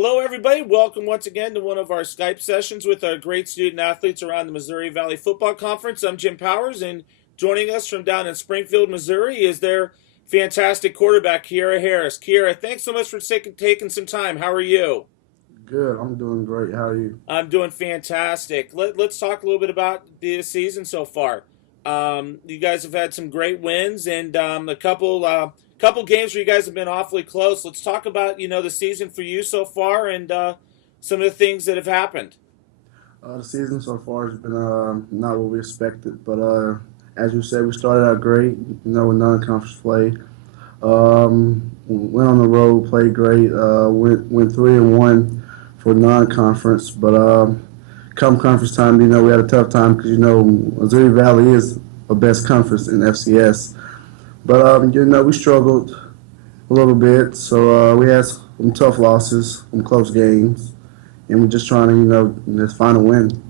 Hello, everybody. Welcome once again to one of our Skype sessions with our great student athletes around the Missouri Valley Football Conference. I'm Jim Powers, and joining us from down in Springfield, Missouri, is their fantastic quarterback, Kierra Harris. Kierra, thanks so much for taking some time. How are you? Good. I'm doing great. How are you? I'm doing fantastic. Let's talk a little bit about the season so far. You guys have had some great wins and a couple games where you guys have been awfully close. Let's talk about the season for you so far and some of the things that have happened. The season so far has been not what we expected, but as you said, we started out great. With non-conference play. Went on the road, played great. Went 3-1 for non-conference, but come conference time, we had a tough time because Missouri Valley is the best conference in FCS. But we struggled a little bit, so we had some tough losses, some close games, and we're just trying to just find a win.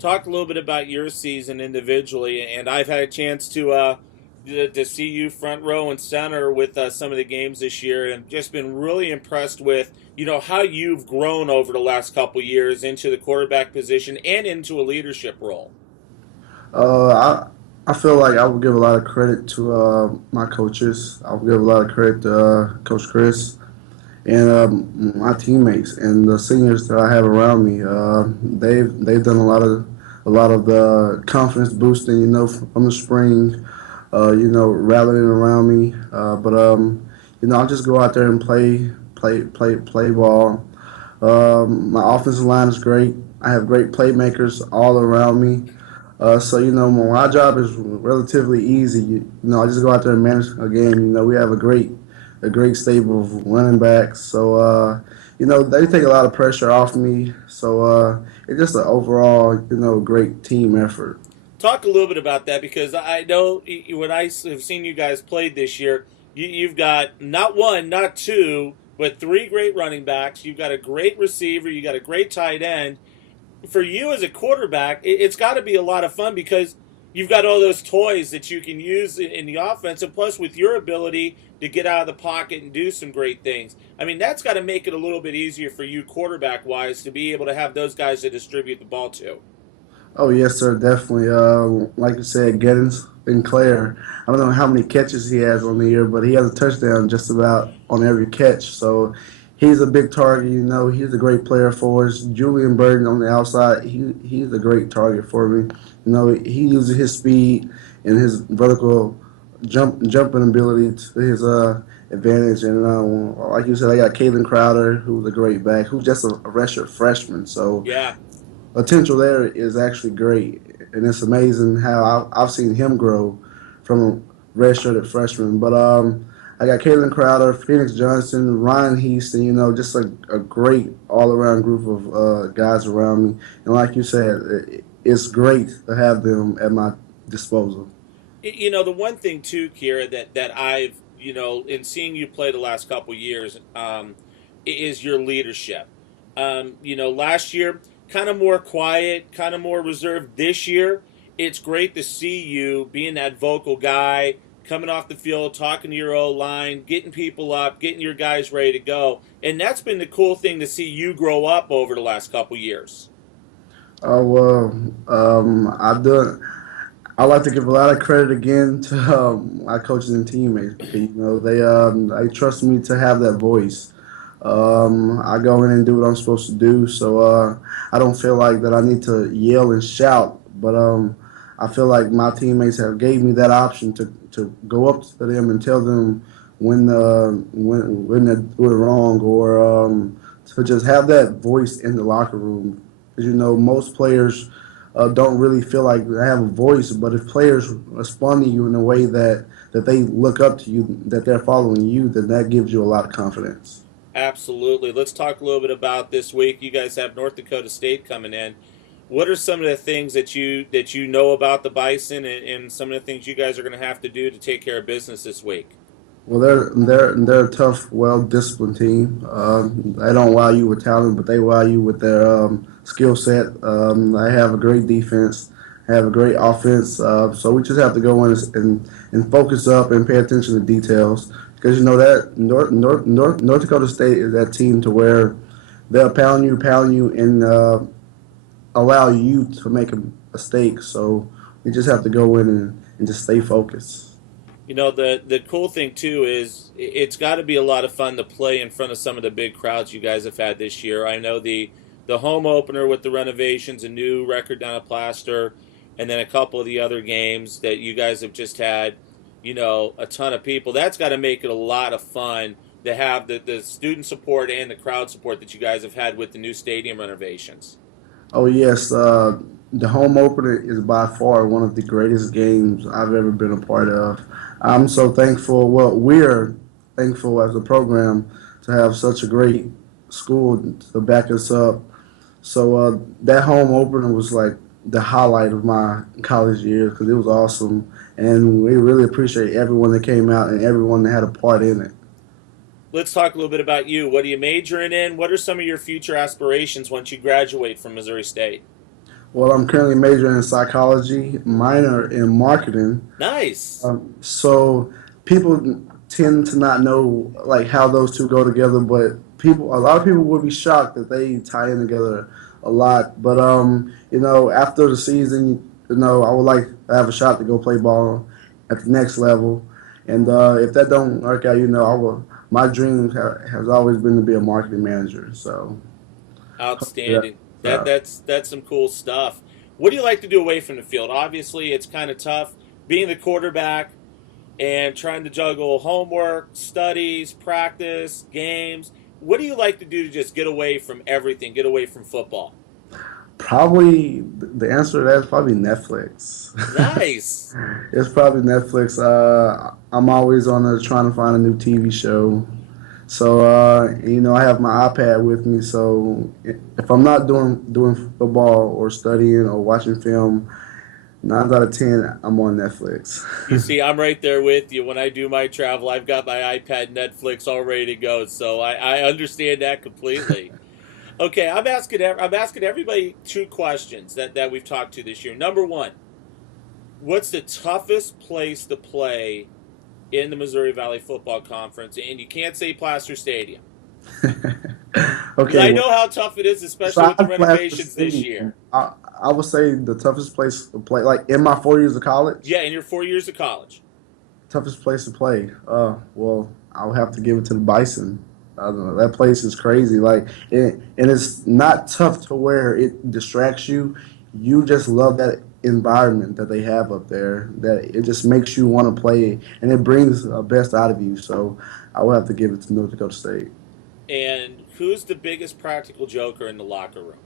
Talk a little bit about your season individually, and I've had a chance to see you front row and center with some of the games this year, and just been really impressed with how you've grown over the last couple years into the quarterback position and into a leadership role. I feel like I would give a lot of credit to my coaches. I would give a lot of credit to Coach Chris and my teammates and the seniors that I have around me. They've done a lot of the confidence boosting, from the spring, rallying around me. But I just go out there and play ball. My offensive line is great. I have great playmakers all around me. So my job is relatively easy. I just go out there and manage a game. We have a great stable of running backs. So they take a lot of pressure off me. So it's just an overall great team effort. Talk a little bit about that because I know when I have seen you guys played this year, you've got not one, not two, but three great running backs. You've got a great receiver. You got a great tight end. For you as a quarterback, it's got to be a lot of fun because you've got all those toys that you can use in the offense, and plus with your ability to get out of the pocket and do some great things. I mean, that's got to make it a little bit easier for you quarterback-wise to be able to have those guys to distribute the ball to. Oh yes, sir, definitely. Like you said, Giddens and Claire. I don't know how many catches he has on the year, but he has a touchdown just about on every catch. So he's a big target. He's a great player for us. Julian Burton on the outside. He's a great target for me. He uses his speed and his vertical jumping ability to his advantage. And like you said, I got Kalen Crowder, who's a great back, who's just a redshirt freshman. So Yeah. potential there is actually great, and it's amazing how I've seen him grow from a redshirted freshman. But I got Caitlin Crowder, Phoenix Johnson, Ryan Heaston. Just a great all-around group of guys around me. And like you said, it's great to have them at my disposal. The one thing too, Kira, that I've in seeing you play the last couple years, is your leadership. Last year kind of more quiet, kind of more reserved. This year, it's great to see you being that vocal guy, coming off the field, talking to your O-line, getting people up, getting your guys ready to go. And that's been the cool thing to see you grow up over the last couple years. Oh well, I've done. I like to give a lot of credit again to my coaches and teammates. They trust me to have that voice. I go in and do what I'm supposed to do, so I don't feel like that I need to yell and shout. But I feel like my teammates have gave me that option to go up to them and tell them when they're doing wrong, or to just have that voice in the locker room. Because most players don't really feel like they have a voice, but if players respond to you in a way that they look up to you, that they're following you, then that gives you a lot of confidence. Absolutely. Let's talk a little bit about this week. You guys have North Dakota State coming in. What are some of the things that you know about the Bison, and some of the things you guys are going to have to do to take care of business this week? Well, they're a tough, well-disciplined team. They don't wow you with talent, but they wow you with their skill set. They have a great defense, have a great offense. So we just have to go in and focus up and pay attention to details, because that North Dakota State is that team to where they'll pound you, and allow you to make a mistake. So we just have to go in and just stay focused. You know, the cool thing too is it's got to be a lot of fun to play in front of some of the big crowds you guys have had this year. I know the home opener with the renovations, a new record down at Plaster, and then a couple of the other games that you guys have just had, you know, a ton of people. That's got to make it a lot of fun to have the student support and the crowd support that you guys have had with the new stadium renovations. Oh yes, the home opener is by far one of the greatest games I've ever been a part of. I'm so thankful. Well, we're thankful as a program to have such a great school to back us up. So that home opener was like the highlight of my college years because it was awesome, and we really appreciate everyone that came out and everyone that had a part in it. Let's talk a little bit about you. What are you majoring in? What are some of your future aspirations once you graduate from Missouri State? Well, I'm currently majoring in psychology, minor in marketing. Nice. So people tend to not know like how those two go together, but a lot of people would be shocked that they tie in together a lot. But you know, after the season, you know, I would like to have a shot to go play ball at the next level. And if that don't work out, you know, I will. My dream has always been to be a marketing manager. So, Outstanding. yeah. That's some cool stuff. What do you like to do away from the field? Obviously, it's kind of tough being the quarterback and trying to juggle homework, studies, practice, games. What do you like to do to just get away from everything, get away from football? Probably the answer to that is probably Netflix. Nice. It's probably Netflix. I'm always on there trying to find a new TV show. So you know, I have my iPad with me. So if I'm not doing football or studying or watching film, 9 out of 10, I'm on Netflix. You see, I'm right there with you. When I do my travel, I've got my iPad, Netflix all ready to go. So I understand that completely. Okay, I'm asking everybody two questions that we've talked to this year. Number one, what's the toughest place to play in the Missouri Valley Football Conference? And you can't say Plaster Stadium. 'Cause I Okay, know how tough it is, especially with the besides Plaster renovations this year. Stadium, I would say the toughest place to play, like in my 4 years of college, Yeah, in your 4 years of college. toughest place to play. Well, I'll have to give it to the Bison. I don't know. That place is crazy. Like, and it's not tough to where it distracts you. You just love that environment that they have up there. That it just makes you want to play, and it brings the best out of you. So, I will have to give it to North Dakota State. And who's the biggest practical joker in the locker room?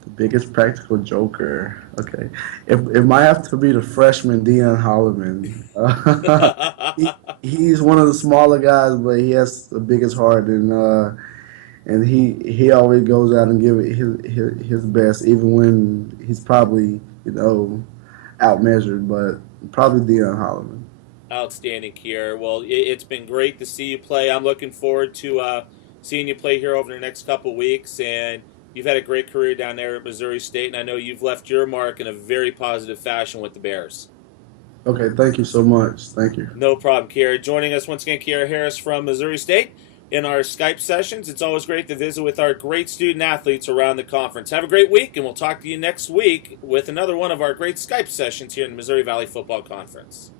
The biggest practical joker. Okay, it might have to be the freshman Dion Holloman. He's one of the smaller guys, but he has the biggest heart, and he always goes out and give it his best, even when he's probably outmeasured. But probably Dion Holloman. Outstanding, Kier. Well, it's been great to see you play. I'm looking forward to seeing you play here over the next couple weeks. And you've had a great career down there at Missouri State, and I know you've left your mark in a very positive fashion with the Bears. Okay, thank you so much. Thank you. No problem, Kierra. Joining us once again, Kierra Harris from Missouri State in our Skype sessions. It's always great to visit with our great student athletes around the conference. Have a great week, and we'll talk to you next week with another one of our great Skype sessions here in the Missouri Valley Football Conference.